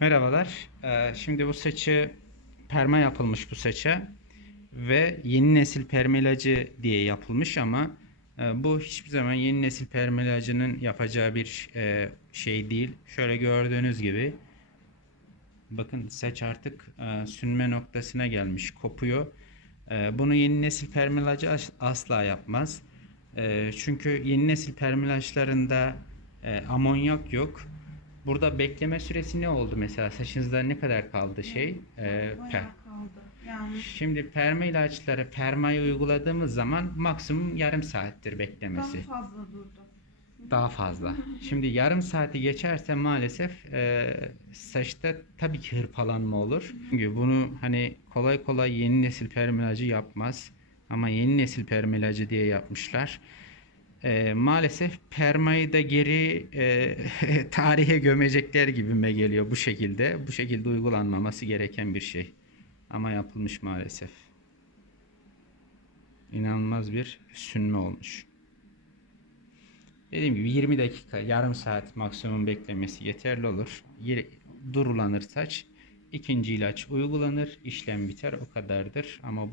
Merhabalar. Ee, Şimdi bu saçı perma yapılmış bu saça ve yeni nesil perma ilacı diye yapılmış ama e, bu hiçbir zaman yeni nesil perma ilacının yapacağı bir e, şey değil. Şöyle gördüğünüz gibi bakın saç artık e, sünme noktasına gelmiş, kopuyor. Bunu yeni nesil as- asla yapmaz. Çünkü yeni nesil e, amonyak yok. Burada bekleme süresi ne oldu mesela? Saçınızda ne kadar kaldı şey? E, per- Bayağı kaldı. Yani Şimdi perma ilaçları permayı uyguladığımız zaman maksimum yarım saattir daha beklemesi. fazla durdu. Daha fazla. Şimdi yarım saati geçerse maalesef e, saçta tabii ki hırpalanma olur. Çünkü bunu hani kolay kolay yeni nesil perma ilacı yapmaz. Ama yeni nesil perma ilacı diye yapmışlar. E, maalesef permayı da geri e, tarihe gömecekler gibime geliyor bu şekilde. Bu şekilde uygulanmaması gereken bir şey. Ama yapılmış maalesef. İnanılmaz bir sünme olmuş. Dediğim gibi 20 dakika, yarım saat maksimum beklemesi yeterli olur. Durulanır saç. İkinci ilaç uygulanır, işlem biter o kadardır. Ama bu